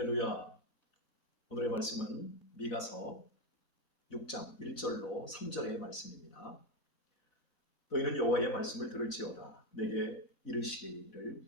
할렐루야. 오늘의 말씀은 미가서 6장 1절로 3절의 말씀입니다. 너희는 여호와의 말씀을 들을지어다. 내게 이르시기를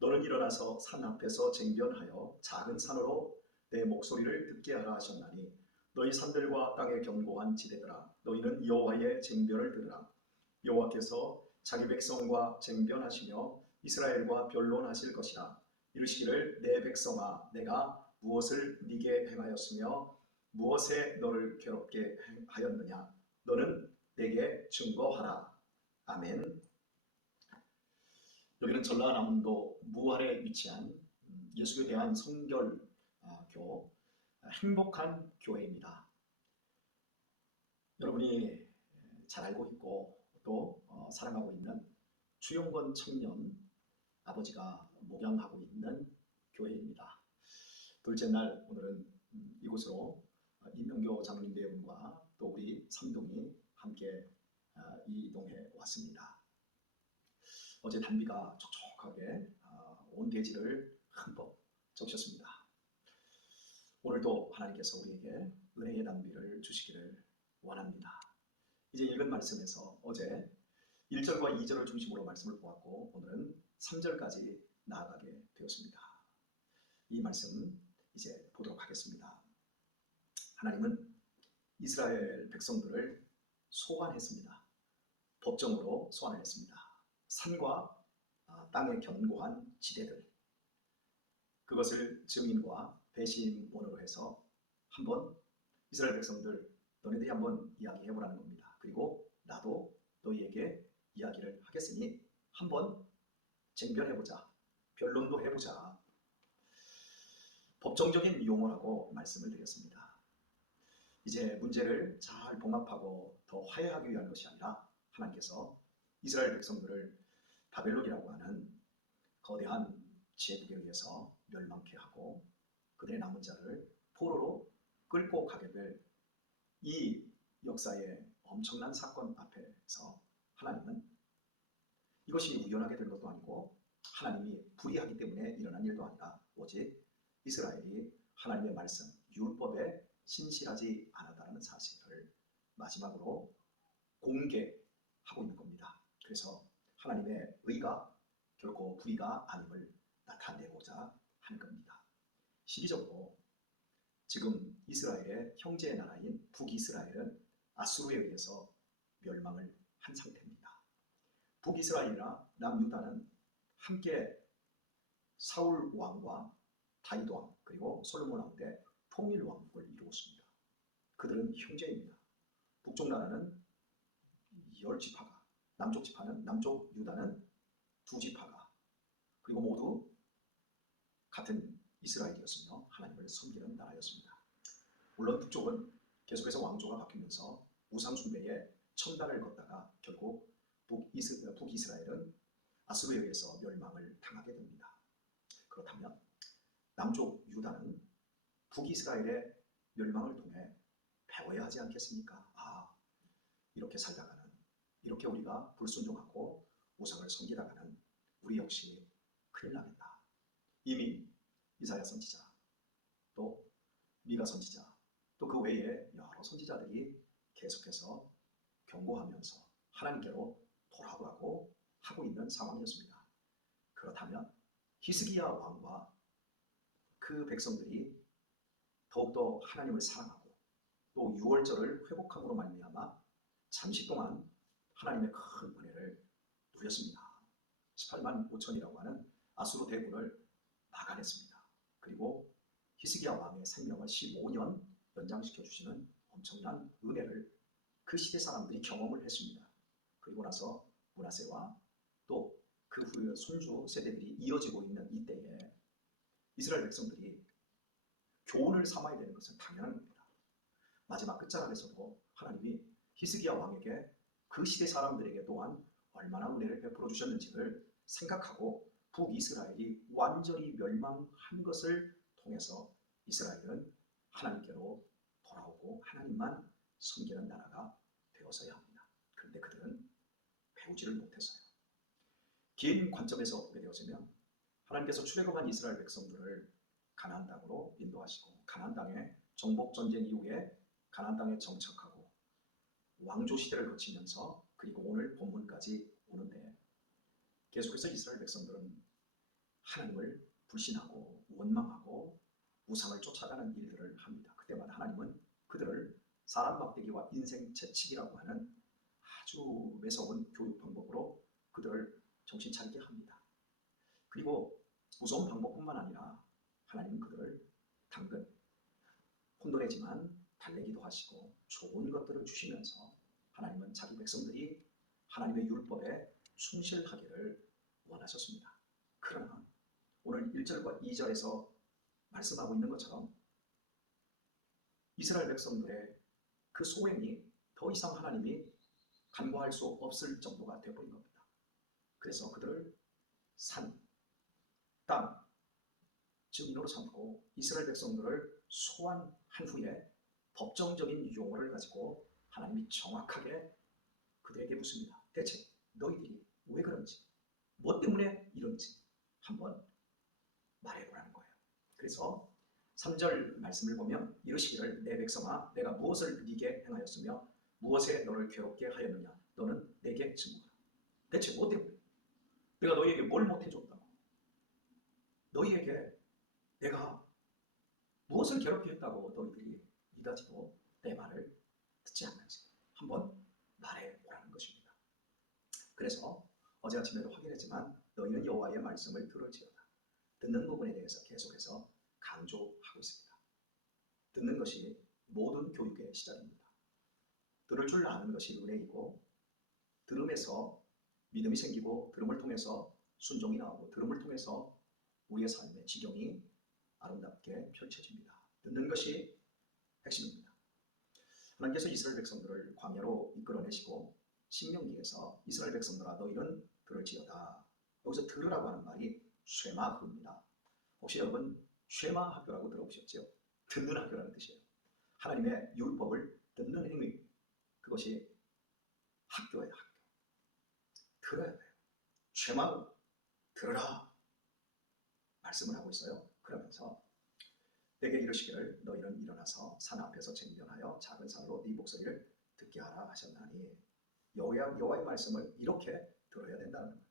너는 일어나서 산 앞에서 쟁변하여 작은 산으로 내 목소리를 듣게 하라 하셨나니 너희 산들과 땅의 견고한 지대들아 너희는 여호와의 쟁변을 들으라. 여호와께서 자기 백성과 쟁변하시며 이스라엘과 변론하실 것이라. 이르시기를 내 백성아 내가 무엇을 네게 행하였으며 무엇에 너를 괴롭게 하였느냐 너는 내게 증거하라. 아멘. 여기는 전라남도 무안에 위치한 예수교에 대한 성결교 행복한 교회입니다. 여러분이 잘 알고 있고 또 사랑하고 있는 주용건 청년 아버지가 목양하고 있는 교회입니다. 둘째 날 오늘은 이곳으로 이명교 장로님 대원과 또 우리 삼동이 함께 이동해 왔습니다. 어제 단비가 촉촉하게 온 대지를 흠뻑 적셨습니다. 오늘도 하나님께서 우리에게 은혜의 단비를 주시기를 원합니다. 이제 읽은 말씀에서 어제 1절과 2절을 중심으로 말씀을 보았고 오늘은 3절까지 나아가게 되었습니다. 이 말씀 이제 보도록 하겠습니다. 하나님은 이스라엘 백성들을 소환했습니다. 법정으로 소환을 했습니다. 산과 땅의 견고한 지대들, 그것을 증인과 배심원으로 해서 한번 이스라엘 백성들 너네들이 한번 이야기해보라는 겁니다. 그리고 나도 너희에게 이야기를 하겠으니 한번 쟁변해보자, 변론도 해보자. 법정적인 용어라고 말씀을 드렸습니다. 이제 문제를 잘 봉합하고 더 화해하기 위한 것이 아니라 하나님께서 이스라엘 백성들을 바벨론이라고 하는 거대한 제국에 의해서 멸망케 하고 그들의 남은 자를 포로로 끌고 가게 될 이 역사의 엄청난 사건 앞에서 하나님은 이것이 우연하게 된 것도 아니고 하나님이 불의하기 때문에 일어난 일도 아니라 오직 이스라엘이 하나님의 말씀, 율법에 신실하지 않았다는 사실을 마지막으로 공개하고 있는 겁니다. 그래서 하나님의 의가 결코 불의가 아님을 나타내고자 하는 겁니다. 시기적으로 지금 이스라엘의 형제 나라인 북이스라엘은 아수르에 의해서 멸망을 한 상태입니다. 북이스라엘이나 남유다는 함께 사울 왕과 다윗 왕 그리고 솔로몬 왕 때 통일 왕국을 이루었습니다. 그들은 형제입니다. 북쪽 나라는 10지파가, 남쪽 지파는 남쪽 유다는 2지파가 그리고 모두 같은 이스라엘이었으며 하나님을 섬기는 나라였습니다. 물론 북쪽은 계속해서 왕조가 바뀌면서 우상 숭배에 천단을 걷다가 결국 북이스라엘은 아수르에 의해서 멸망을 당하게 됩니다. 그렇다면 남쪽 유다는 북이스라엘의 멸망을 통해 배워야 하지 않겠습니까? 이렇게 살다가는, 이렇게 우리가 불순종하고 우상을 섬기다가는 우리 역시 큰일 나겠다. 이미 이사야 선지자, 또 미가 선지자, 또 그 외에 여러 선지자들이 계속해서 경고하면서 하나님께로 돌아오라고 하고 있는 상황이었습니다. 그렇다면 히스기야 왕과 그 백성들이 더욱더 하나님을 사랑하고 또 유월절을 회복함으로 말미암아 잠시 동안 하나님의 큰 은혜를 누렸습니다. 18만 5천이라고 하는 아수르 대군을 막아냈습니다. 그리고 히스기야 왕의 생명을 15년 연장시켜 주시는 엄청난 은혜를 그 시대 사람들이 경험을 했습니다. 그리고 나서 므낫세와 또 그 후에 손주 세대들이 이어지고 있는 이때에 이스라엘 백성들이 교훈을 삼아야 되는 것은 당연한 겁니다. 마지막 끝자락에서도 하나님이 히스기야 왕에게 그 시대 사람들에게 또한 얼마나 은혜를 베풀어 주셨는지를 생각하고 북이스라엘이 완전히 멸망한 것을 통해서 이스라엘은 하나님께로 돌아오고 하나님만 섬기는 나라가 되어서야 합니다. 그런데 그들은 배우지를 못했어요. 긴 관점에서 보게 되어지면 하나님께서 출애굽한 이스라엘 백성들을 가나안 땅으로 인도하시고 가나안 땅에 정복 전쟁 이후에 가나안 땅에 정착하고 왕조 시대를 거치면서 그리고 오늘 본문까지 오는데 계속해서 이스라엘 백성들은 하나님을 불신하고 원망하고 우상을 쫓아가는 일들을 합니다. 그때마다 하나님은 그들을 사람 막대기와 인생 채찍이라고 하는 아주 매서운 교육 방법으로 그들을 정신 차리게 합니다. 그리고 무서운 방법뿐만 아니라 하나님은 그들을 당근, 혼돈이지만 달래기도 하시고 좋은 것들을 주시면서 하나님은 자기 백성들이 하나님의 율법에 충실하기를 원하셨습니다. 그러나 오늘 1절과 2절에서 말씀하고 있는 것처럼 이스라엘 백성들의 그 소행이 더 이상 하나님이 간과할 수 없을 정도가 되어버린 겁니다. 그래서 그들을 산, 땅, 증인으로 삼고 이스라엘 백성들을 소환한 후에 법정적인 용어를 가지고 하나님이 정확하게 그들에게 묻습니다. 대체 너희들이 왜 그런지, 뭐 때문에 이런지 한번 말해보라는 거예요. 그래서 3절 말씀을 보면 이르시기를 내 백성아 내가 무엇을 네게 행하였으며 무엇에 너를 괴롭게 하였느냐 너는 내게 증거하라. 대체 뭐 때문에? 내가 너희에게 뭘 못해줬다고? 너희에게 내가 무엇을 괴롭게 했다고 너희들이 이다지도 내 말을 듣지 않는지 한번 말해보라는 것입니다. 그래서 어제 아침에도 확인했지만 너희는 여호와의 말씀을 들을지어다. 듣는 부분에 대해서 계속해서 강조하고 있습니다. 듣는 것이 모든 교육의 시작입니다. 들을 줄 아는 것이 은혜이고 들음에서 믿음이 생기고 들음을 통해서 순종이 나오고 들음을 통해서 우리의 삶의 지경이 아름답게 펼쳐집니다. 듣는 것이 핵심입니다. 하나님께서 이스라엘 백성들을 광야로 이끌어내시고 신명기에서 이스라엘 백성들아 너희는 들을지어다. 여기서 들으라고 하는 말이 쉐마흐입니다. 혹시 여러분 쉐마 학교라고 들어보셨죠? 듣는 학교라는 뜻이에요. 하나님의 율법을 듣는 행위, 그것이 학교예요. 학교. 들어야 돼요. 쉐마흐, 들으라 말씀을 하고 있어요. 그러면서 내게 이르시기를 너희는 일어나서 산 앞에서 쟁변하여 작은 산으로 네 목소리를 듣게 하라 하셨나니 여호와의 말씀을 이렇게 들어야 된다는 거예요.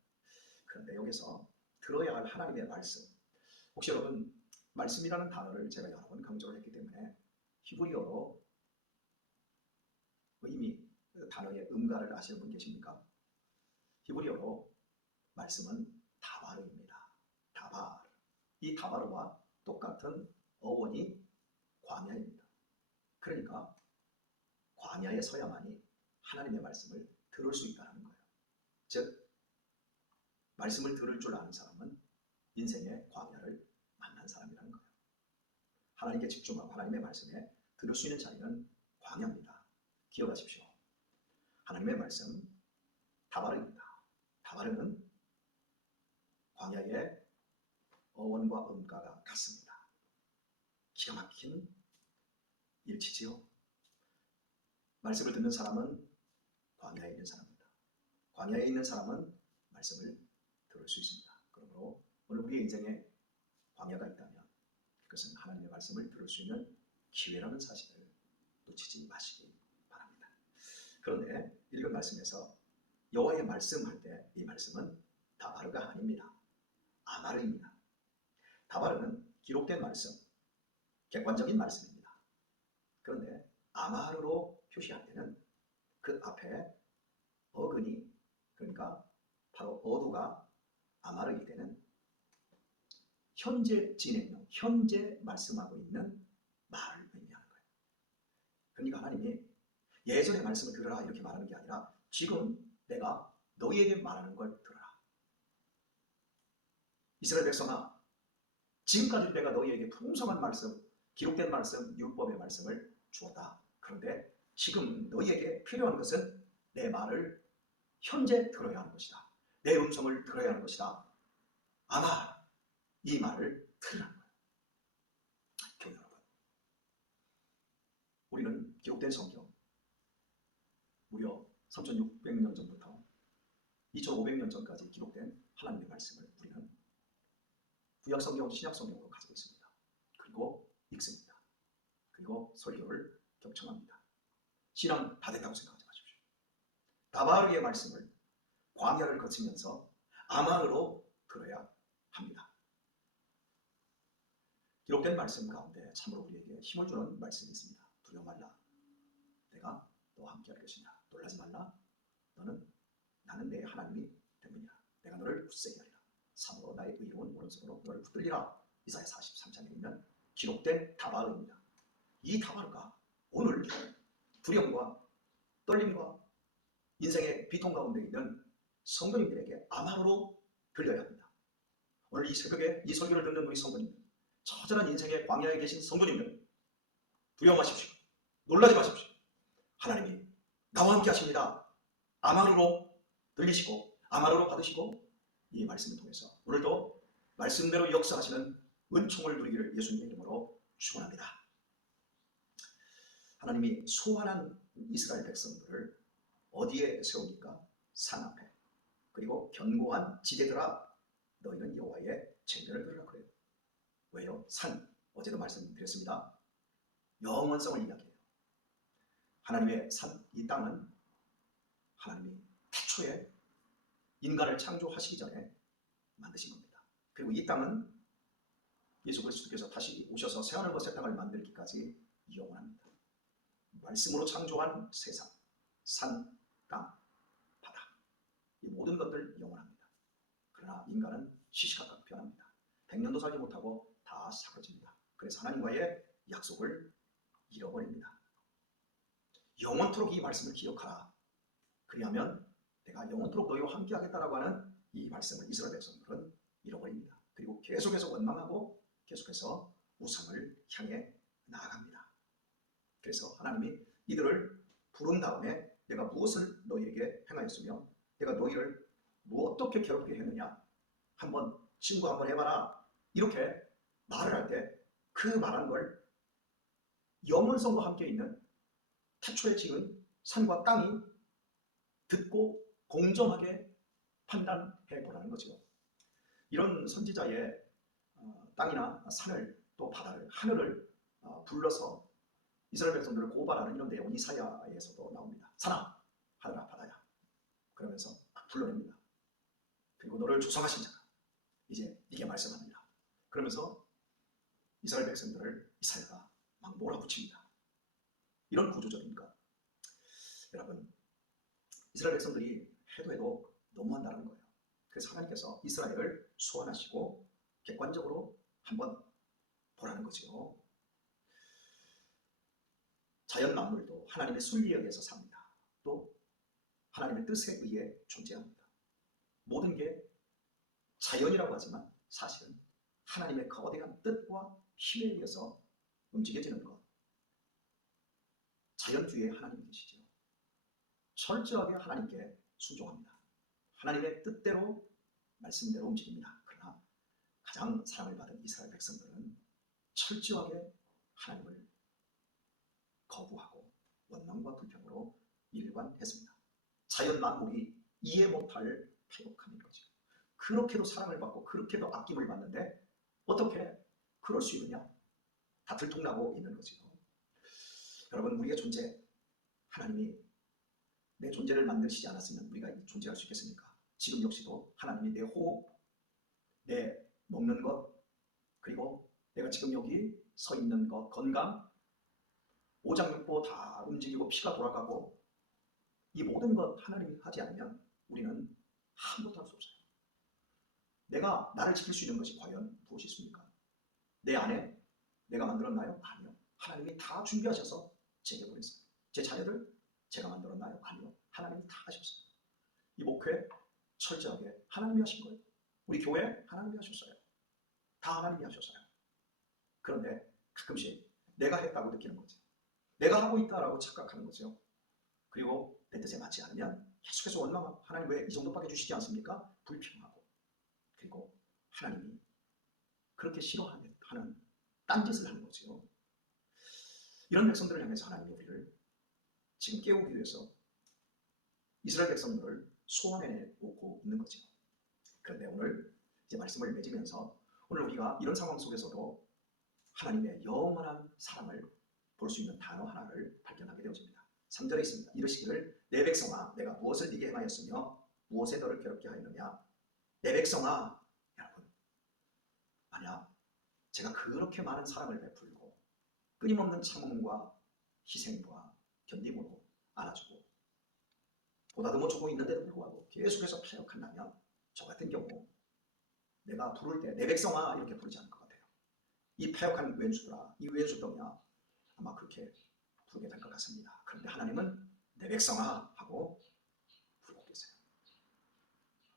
그런데 여기서 들어야 할 하나님의 말씀, 혹시 여러분 말씀이라는 단어를 제가 여러 번 강조를 했기 때문에 히브리어로 의미, 단어의 음가를 아시는 분 계십니까? 히브리어로 말씀은 다바르입니다. 다바르. 이 다바르와 똑같은 어원이 광야입니다. 그러니까 광야에 서야만이 하나님의 말씀을 들을 수 있다는 거예요. 즉 말씀을 들을 줄 아는 사람은 인생의 광야를 만난 사람이라는 거예요. 하나님께 집중하고 하나님의 말씀에 들을 수 있는 자리는 광야입니다. 기억하십시오. 하나님의 말씀 다바르입니다. 다바르는 광야의 어원과 음가가 같습니다. 기가 막힌 일치지요. 말씀을 듣는 사람은 광야에 있는 사람입니다. 광야에 있는 사람은 말씀을 들을 수 있습니다. 그러므로 오늘 우리의 인생에 광야가 있다면 그것은 하나님의 말씀을 들을 수 있는 기회라는 사실을 놓치지 마시기 바랍니다. 그런데 읽은 말씀에서 여호와의 말씀할 때 이 말씀은 다바르가 아닙니다. 아마르입니다. 다바르는 기록된 말씀, 객관적인 말씀입니다. 그런데 아마르로 표시할 때는 그 앞에 어근이, 그러니까 바로 어두가 아마르일 때는 현재 진행형, 현재 말씀하고 있는 말을 의미하는 거예요. 그러니까 하나님이 예전의 말씀을 들으라 이렇게 말하는 게 아니라 지금 내가 너희에게 말하는 걸 들어라. 이스라엘 백성아, 지금까지 내가 너희에게 풍성한 말씀, 기록된 말씀, 율법의 말씀을 주었다. 그런데 지금 너희에게 필요한 것은 내 말을 현재 들어야 하는 것이다. 내 음성을 들어야 하는 것이다. 아마 이 말을 들으라는 거예요. 교회 여러분, 우리는 기록된 성경, 무려 3600년 전부터 2500년 전까지 기록된 하나님의 말씀을 우리는 구약 성경, 신약 성경으로 가지고 있습니다. 그리고 읽습니다. 그리고 설교를 경청합니다. 신앙 다 됐다고 생각하지 마십시오. 다바르의 말씀을 광야를 거치면서 아만으로 들어야 합니다. 기록된 말씀 가운데 참으로 우리에게 힘을 주는 말씀이 있습니다. 두려워 말라. 내가 너와 함께 할 것이냐. 놀라지 말라. 나는 내 하나님이 됨이니라. 내가 너를 굳세게 하리라. 참으로 나의 의로운 오른손으로 너를 붙들리라. 이사야 43장에 있는 기록된 다바르입니다. 이 다바르가 오늘 두려움과 떨림과 인생의 비통 가운데 있는 성도님들에게 아만으로 들려야 합니다. 오늘 이 새벽에 이 설교를 듣는 우리 성도님들, 처절한 인생의 광야에 계신 성도님들, 두려워 마십시오. 놀라지 마십시오. 하나님이 나와 함께 하십니다. 아만으로 들리시고 아만으로 받으시고 이 말씀을 통해서 오늘도 말씀대로 역사하시는 은총을 누리기를 예수님의 이름으로 축원합니다. 하나님이 소환한 이스라엘 백성들을 어디에 세웁니까? 산 앞에. 그리고 견고한 지대들아 너희는 여호와의 쟁변을 들으라 그래요. 왜요? 산, 어제도 말씀드렸습니다. 영원성을 이야기해요. 하나님의 산, 이 땅은 하나님이 태초에 인간을 창조하시기 전에 만드신 겁니다. 그리고 이 땅은 예수 그리스도께서 다시 오셔서 새하늘과 새 땅을 만들기까지 영원합니다. 말씀으로 창조한 세상, 산, 땅, 바다, 이 모든 것들 영원합니다. 그러나 인간은 시시각각 변합니다. 100년도 살지 못하고 다 사라집니다. 그래서 하나님과의 약속을 잃어버립니다. 영원토록 이 말씀을 기억하라. 그리하면 내가 영원토록 너희와 함께 하겠다라고 하는 이 말씀을 이스라엘 백성들은 잃어버립니다. 그리고 계속해서 원망하고 계속해서 우상을 향해 나아갑니다. 그래서 하나님이 이들을 부른 다음에 내가 무엇을 너희에게 행하였으며 내가 너희를 어떻게 괴롭게 했느냐 한번 친구 한번 해봐라 이렇게 말을 할 때 그 말한 걸 영원성과 함께 있는 태초에 지은 산과 땅이 듣고 공정하게 판단해 보라는 거죠. 이런 선지자의 땅이나 산을 또 바다를 하늘을 불러서 이스라엘 백성들을 고발하는 이런 내용은 이사야에서도 나옵니다. 산아 하늘아 바다야 그러면서 막 불러냅니다. 그리고 너를 조성하신 자가 이제 네게 말씀합니다. 그러면서 이스라엘 백성들을 이사야가 막 몰아붙입니다. 이런 구조적입니까? 여러분 이스라엘 백성들이 해도 너무한다는 거예요. 그래서 하나님께서 이스라엘을 소환하시고 객관적으로 한번 보라는 거죠. 자연 만물도 하나님의 순리에 의해서 삽니다. 또 하나님의 뜻에 의해 존재합니다. 모든 게 자연이라고 하지만 사실은 하나님의 거대한 뜻과 힘에 의해서 움직여지는 것. 자연 뒤에 하나님 계시죠. 철저하게 하나님께 순종합니다. 하나님의 뜻대로 말씀대로 움직입니다. 그러나 가장 사랑을 받은 이스라엘 백성들은 철저하게 하나님을 거부하고 원망과 불평으로 일관했습니다. 자연 만물이 이해 못할 패역함인 거죠. 그렇게도 사랑을 받고 그렇게도 아낌을 받는데 어떻게 그럴 수 있느냐? 다 들통나고 있는 거죠. 여러분 우리의 존재 하나님이 내 존재를 만드시지 않았으면 우리가 존재할 수 있겠습니까? 지금 역시도 하나님이 내 호흡, 내 먹는 것, 그리고 내가 지금 여기 서 있는 것, 건강, 오장육부 다 움직이고 피가 돌아가고 이 모든 것 하나님이 하지 않으면 우리는 아무것도 할 수 없어요. 내가 나를 지킬 수 있는 것이 과연 무엇이 있습니까? 내 안에 내가 만들었나요? 아니요. 하나님이 다 준비하셔서 제게 보냈어요. 제 자녀들 제가 만들었나요? 아니요. 하나님이 다 하셨어요. 이 목회 철저하게 하나님이 하신 거예요. 우리 교회 하나님이 하셨어요. 다 하나님이 하셨어요. 그런데 가끔씩 내가 했다고 느끼는 거죠. 내가 하고 있다라고 착각하는 거죠. 그리고 내 뜻에 맞지 않으면 계속해서 원망하고 하나님 왜 이 정도밖에 주시지 않습니까? 불평하고 그리고 하나님이 그렇게 싫어하는 딴짓을 하는 거죠. 이런 백성들을 향해서 하나님이 우리를 지금 깨우기 위해서 이스라엘 백성들을 소원해 오고 있는 거죠. 그런데 오늘 이제 말씀을 맺으면서 오늘 우리가 이런 상황 속에서도 하나님의 영원한 사랑을 볼 수 있는 단어 하나를 발견하게 되어집니다. 3절에 있습니다. 이르시기를 내 백성아 내가 무엇을 네게 행하였으며 무엇에 너를 괴롭게 하였느냐. 내 백성아, 여러분, 만약 제가 그렇게 많은 사랑을 베풀고 끊임없는 참음과 희생과 견딤으로 안아주고 보다듬어주고 있는데도 불구하고 계속해서 패역한다면 저 같은 경우 내가 부를 때 내 백성아 이렇게 부르지 않을 것 같아요. 이 패역한 왼수들아, 이 왼수들이야 아마 그렇게 부르게 될 것 같습니다. 그런데 하나님은 내 백성아 하고 부르고 계세요.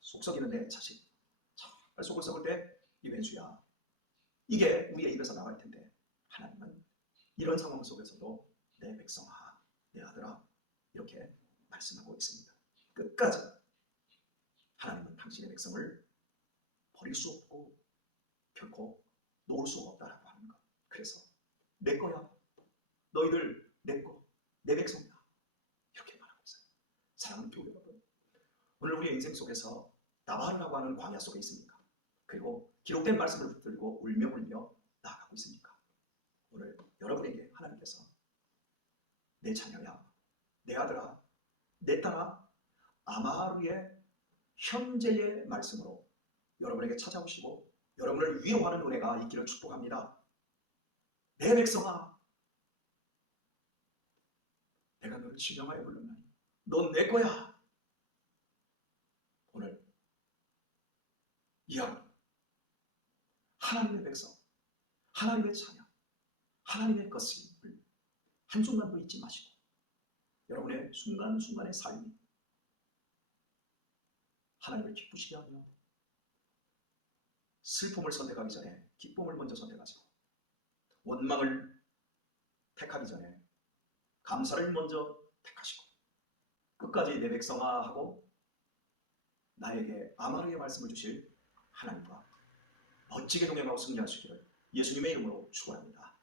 속 썩이는데 자식 잘 속을 썩을 때 이 왼수야, 이게 우리의 입에서 나갈 텐데 하나님은 이런 상황 속에서도 내 백성아, 내 아들아 이렇게 말씀하고 있습니다. 끝까지 하나님은 당신의 백성을 버릴 수 없고 결코 놓을 수 없다라고 하는 것. 그래서 내 거야, 너희들 내 거, 내 백성이다 이렇게 말하고 있어요. 사랑하는 교회 여러분, 오늘 우리의 인생 속에서 나바르라고 하는 광야 속에 있습니까? 그리고 기록된 말씀을 붙들고 울며 나아가고 있습니까? 오늘 여러분에게 하나님께서 내 자녀야, 내 아들아, 내 딸아, 아마르의 현재의 말씀으로 여러분에게 찾아오시고 여러분을 위로하는 은혜가 있기를 축복합니다. 내 백성아, 내가 너를 지명하여 불렀나니 넌 내 거야. 오늘 이 하루 하나님의 백성, 하나님의 자녀, 하나님의 것을 한순간도 잊지 마시고 여러분의 순간순간의 삶이 하나님을 기쁘시게 하며 슬픔을 선택하기 전에 기쁨을 먼저 선택하시고 원망을 택하기 전에 감사를 먼저 택하시고 끝까지 내 백성아 하고 나에게 아마르의 말씀을 주실 하나님과 멋지게 동행하고 승리하시기를 예수님의 이름으로 축원합니다.